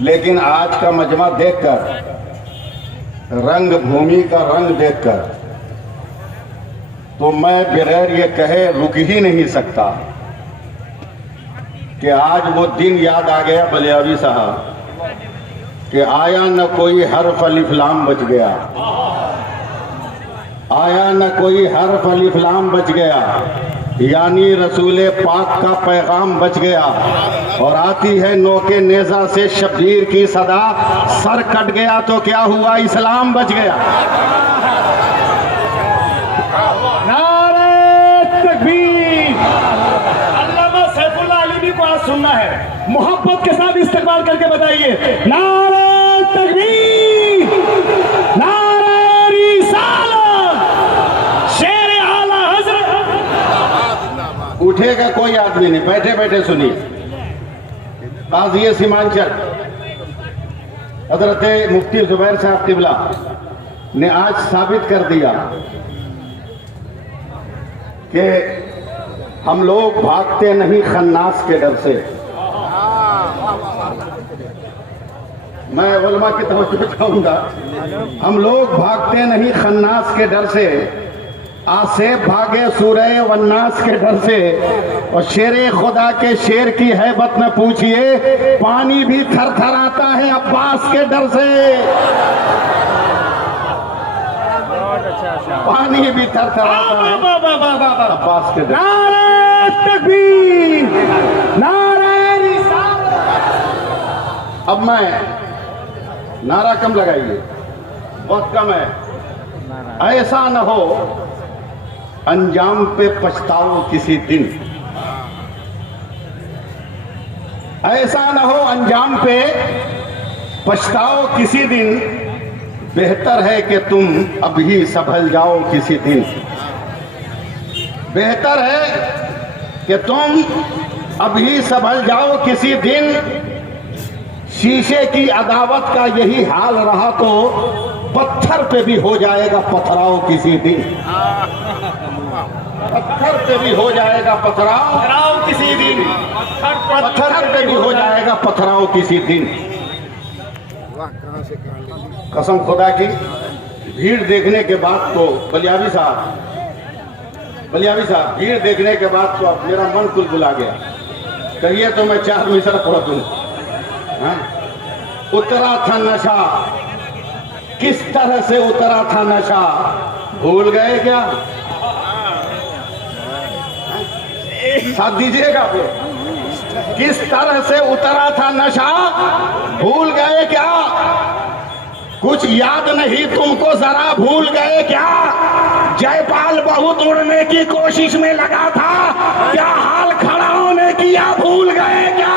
लेकिन आज का मजमा देखकर, रंग भूमि का रंग देखकर, तो मैं बगैर ये कहे रुक ही नहीं सकता कि आज वो दिन याद आ गया बलियावी साहब कि आया न कोई हर्फ अलिफ लाम बच गया, आया न कोई हर्फ अलिफ लाम बच गया, यानी रसूले पाक का पैगाम बच गया। और आती है नोके नेजा से शब्बीर की सदा, सर कट गया तो क्या हुआ, इस्लाम बच गया। नारे तकबीर। अल्लामा सैफुल्लाह अलीमी को आज सुनना है, मोहब्बत के साथ इस्तेमाल करके बताइए, नारे तकबीर, नारे रिसालत, शेर आला हज़रत। उठेगा कोई आदमी नहीं, बैठे बैठे सुनिए। काज़ी सीमांचल हजरत मुफ्ती जुबैर साहब तिबला ने आज साबित कर दिया कि हम लोग भागते नहीं खन्नास के डर से। मैं उलमा की तवज्जो चाहूंगा, हम लोग भागते नहीं खन्नास के डर से, आसे भागे सूरह वन्नास के डर से। और शेरे खुदा के शेर की हैबत में पूछिए, पानी भी थर थर आता है अब्बास के डर से। पानी भी थर थर आता है अब्बास के डर। नारे तकबीर, नारे रिसालत। अब मैं नारा कम लगाइए, बहुत कम है। ऐसा न हो अंजाम पे पछताओ किसी दिन, ऐसा न हो अंजाम पे पछताओ किसी दिन, बेहतर है कि तुम अभी संभल जाओ किसी दिन। बेहतर है कि तुम अभी संभल जाओ किसी दिन। शीशे की अदावत का यही हाल रहा तो पत्थर पे भी हो जाएगा पथराव किसी दिन। पत्थर पे भी हो जाएगा पथराव किसी दिन। पत्थर पे भी हो जाएगा पथराव किसी दिन। कसम खुदा की, भीड़ देखने के बाद तो बलियावी साहब भीड़ देखने के बाद तो अब मेरा मन कुलबुला गया। कहिए तो मैं 4 मिसरा पढ़ दूं। उतरा था नशा, किस तरह से उतरा था नशा, भूल गए क्या? साथ दीजिएगा आप लोग। किस तरह से उतरा था नशा, भूल गए क्या? कुछ याद नहीं तुमको जरा, भूल गए क्या? जयपाल बहुत उड़ने की कोशिश में लगा था, क्या हाल खड़ा होने किया, भूल गए क्या?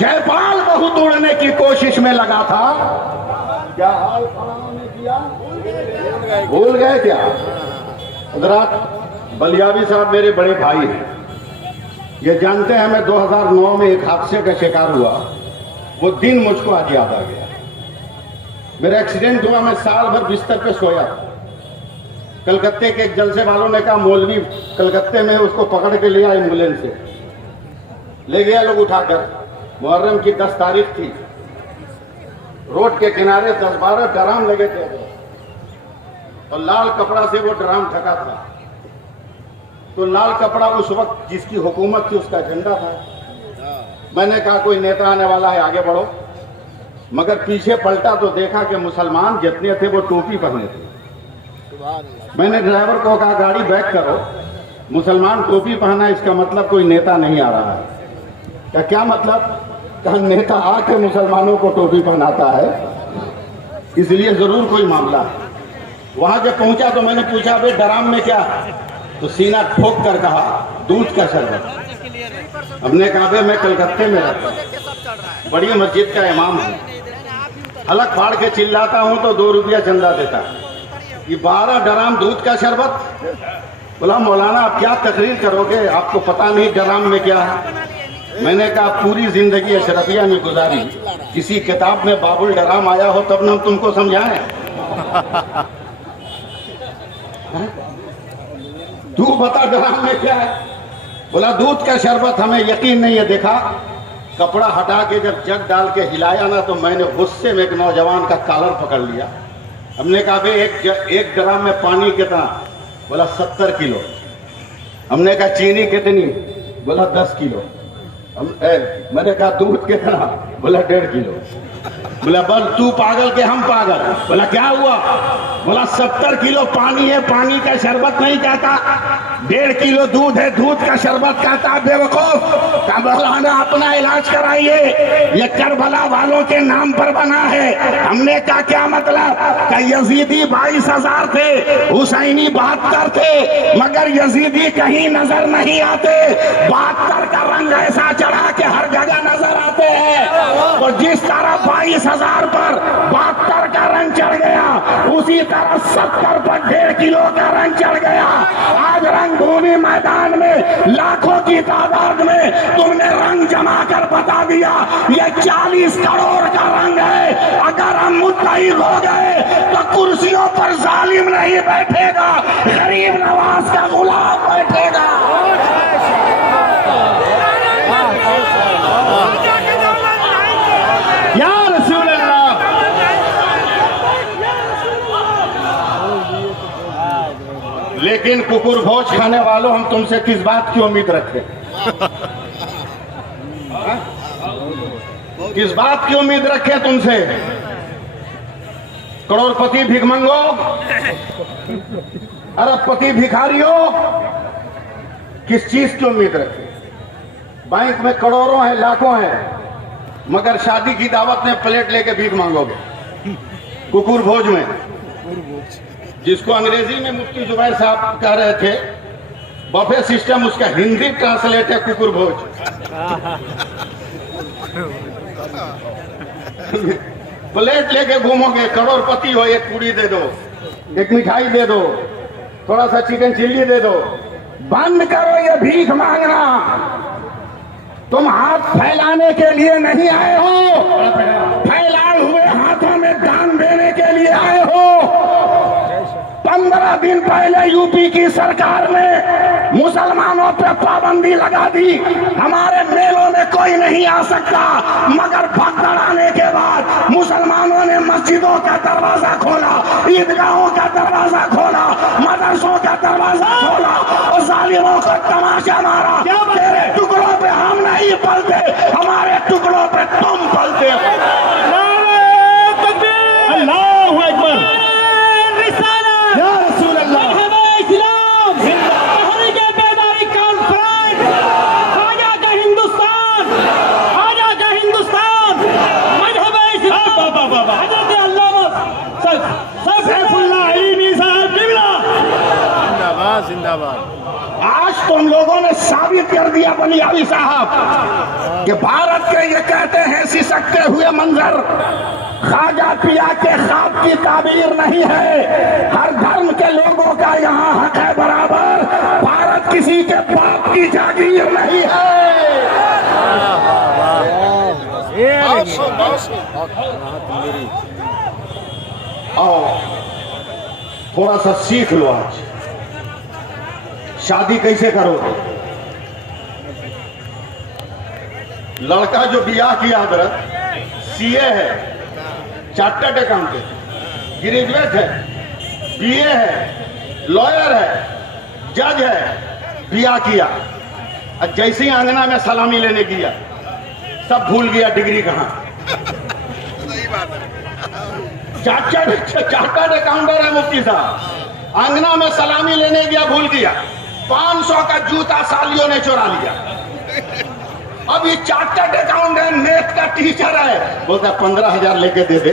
जयपाल बहुत उड़ने की कोशिश में लगा था, क्या हाल खड़ा होने किया, भूल गए क्या? हज़रात, बलियावी साहब मेरे बड़े भाई हैं। ये जानते हैं मैं 2009 में एक हादसे का शिकार हुआ। वो दिन मुझको आज याद आ गया। मेरा एक्सीडेंट हुआ, मैं साल भर बिस्तर पे सोया। कलकत्ते के एक जलसे वालों ने कहा मौलवी कलकत्ते में, उसको पकड़ के लिया एम्बुलेंस से, ले गया लोग उठाकर। मुहर्रम की 10 तारीख थी। रोड के किनारे 10-12 ड्राम लगे थे और लाल कपड़ा से वो ड्राम ढका था। तो लाल कपड़ा उस वक्त जिसकी हुकूमत थी उसका झंडा था। मैंने कहा कोई नेता आने वाला है, आगे बढ़ो। मगर पीछे पलटा तो देखा कि मुसलमान जितने थे वो टोपी पहने थे। मैंने ड्राइवर को कहा गाड़ी बैक करो, मुसलमान टोपी पहना, इसका मतलब कोई नेता नहीं आ रहा है। क्या मतलब? कहा नेता आके मुसलमानों को टोपी पहनाता है, इसलिए जरूर कोई मामला है। वहां जब पहुंचा तो मैंने पूछा भाई ड्राम में क्या? तो सीना ठोक कर कहा दूध का शरबत। हमने कहा भाई मैं कलकत्ते में रहता हूँ, बड़ी मस्जिद का इमाम हूँ, हलक फाड़ के चिल्लाता हूँ तो 2 रुपया चंदा देता है। ये 12 ड्राम दूध का शरबत। बोला मौलाना आप क्या तकरीर करोगे, आपको पता नहीं ड्राम में क्या है? मैंने कहा पूरी जिंदगी अशरफिया में गुजारी, किसी किताब में बाबुल ड्राम आया हो तब ना तुमको समझाएं। तू बता ड्राम में क्या है? बोला दूध का शरबत। हमें यकीन नहीं है। देखा, कपड़ा हटा के जब जग डाल के हिलाया ना, तो मैंने गुस्से में एक नौजवान का कॉलर पकड़ लिया। हमने कहा भाई एक ड्राम में पानी कितना? बोला 70 किलो। हमने कहा चीनी कितनी? बोला 10 किलो। मैंने कहा दूध कितना? बोला 1.5 किलो। बोला बल तू पागल के हम पागल? बोला क्या हुआ? बोला 70 किलो पानी है, पानी का शरबत नहीं कहता। 1.5 किलो दूध है, दूध का शरबत कहता। बेवकूफ, बोला अपना इलाज कराइए, ये करबला वालों के नाम पर बना है। हमने कहा क्या मतलब? क्या यजीदी 22,000 थे, हुसैनी 72 थे, मगर यजीदी कहीं नजर नहीं आते। 72 का रंग ऐसा चढ़ा के हर जगह नजर आते हैं। और जिस तरह 22,000 पर 72 का रंग चढ़ गया, उसी तरह 70 पर 1.5 किलो का रंग चढ़ गया। आज रंगभूमि मैदान में लाखों की तादाद में तुमने रंग जमा कर बता दिया ये 40 करोड़ का रंग है। अगर हम मुत्तहिद हो गए तो कुर्सियों पर जालिम नहीं बैठेगा, गरीब नवाज का गुलाम बैठेगा। या रसूल अल्लाह। लेकिन कुकुर भोज खाने वालों, हम तुमसे किस बात की उम्मीद रखें? किस बात की उम्मीद रखें तुमसे? करोड़पति भिखमंगो, अरबपति भिखारियों, किस चीज की उम्मीद रखें? बैंक में करोड़ों हैं, लाखों हैं, मगर शादी की दावत में प्लेट लेके भीख मांगोगे। कुकुर भोज में, जिसको अंग्रेजी में मुफ्ती जुबैर साहब कह रहे थे बफे सिस्टम, उसका हिंदी ट्रांसलेट है कुकुर भोज। प्लेट लेके घूमोगे, करोड़पति हो, एक पूरी दे दो, एक मिठाई दे दो, थोड़ा सा चिकन चिल्ली दे दो। बंद करो ये भीख मांगना। तुम हाथ फैलाने के लिए नहीं आए हो, फैलाए हुए हाथों में दान देने के लिए आए हो। 15 दिन पहले यूपी की सरकार ने मुसलमानों पर पाबंदी लगा दी, हमारे मेलों में कोई नहीं आ सकता, मगर भगदड़ आने के बाद मुसलमानों ने मस्जिदों का दरवाजा खोला, ईदगाहों का दरवाजा खोला, मदरसों का दरवाजा खोला और जालिमों को तमाशा मारा। तेरे टुकड़ों पे हम नहीं पलते, हमारे टुकड़ों पे तुम पलते हो। अल्लाहु अकबर। या रसूल अल्लाह। जिंदाबाद। आज तुम लोगों ने साबित कर दिया बनियावी साहब कि भारत के ये कहते हैं सिसकते हुए मंजर ख्वाजा पिया के ख्वाब की ताबीर नहीं है। हर धर्म के लोगों का यहाँ हक है बराबर। भारत किसी के बाप की जागीर नहीं है। आओ थोड़ा सा सीख लो। आज शादी कैसे करोगे? लड़का जो ब्याह किया हजरत सीए है, चार्टर्ड अकाउंटेंट, ग्रेजुएट है, बीए है, लॉयर है, जज है, ब्याह किया और जैसे ही आंगना में सलामी लेने गया सब भूल गया डिग्री कहां। चार्टर्ड अकाउंटेंट है मुफ्ती साहब, आंगना में सलामी लेने गया भूल गया, 500 का जूता सालियों ने चुरा लिया। अब ये चार्टर्ड अकाउंटेंट मैथ का टीचर है, बोलता 15,000 लेके दे दे,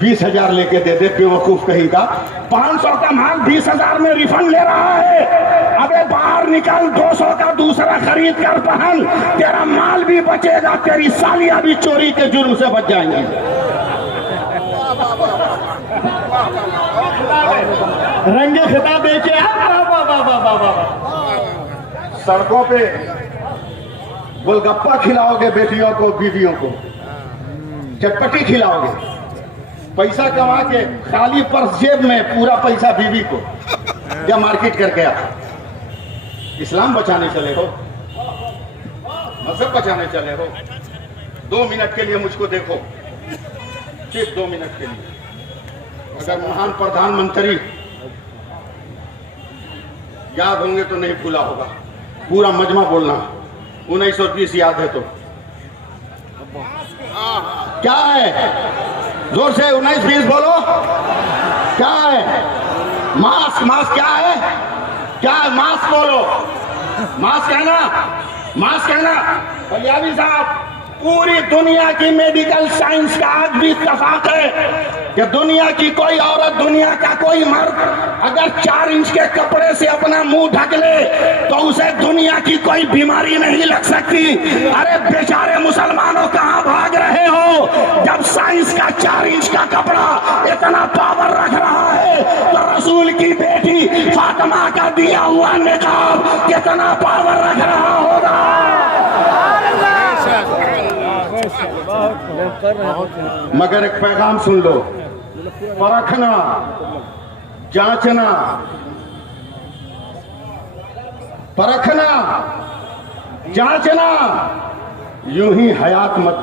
20,000 लेके दे दे, बेवकूफ कहीं का। 500 का माल 20,000 में रिफंड ले रहा है। अबे बाहर निकल, 200 का दूसरा खरीद कर पहन, तेरा माल भी बचेगा, तेरी सालियां भी चोरी के जुर्म से बच जाएंगी। रंगे खिताब देखे सड़कों पे गोलगप्पा खिलाओगे बेटियों को, बीवियों को चटपटी खिलाओगे, पैसा कमा के खाली पर्स जेब में, पूरा पैसा बीवी को। जब मार्केट करके आ इस्लाम बचाने चले हो, मजहब बचाने चले हो? 2 मिनट के लिए मुझको देखो, सिर्फ 2 मिनट के लिए। अगर महान प्रधानमंत्री याद होंगे तो नहीं भूला होगा, पूरा मजमा बोलना, 1920 याद है तो क्या है? जोर से 1920 बोलो, क्या है? मास्क, मास्क क्या है? क्या है? मास्क बोलो, मास्क है ना, मास्क है ना। पंजाबी साहब, पूरी दुनिया की मेडिकल साइंस का आज भी इत्तेफाक है कि दुनिया की कोई औरत, दुनिया का कोई मर्द अगर 4 इंच के कपड़े से अपना मुंह ढक ले तो उसे दुनिया की कोई बीमारी नहीं लग सकती। अरे बेचारे मुसलमानों, कहां भाग रहे हो? जब साइंस का 4 इंच का कपड़ा इतना पावर रख रहा है तो रसूल की बेटी फातिमा का दिया हुआ निकाब कितना पावर रख रहा होगा। मगर एक पैगाम सुन लो, परखना, जांचना, परखना, जांचना, यूं ही हयात मत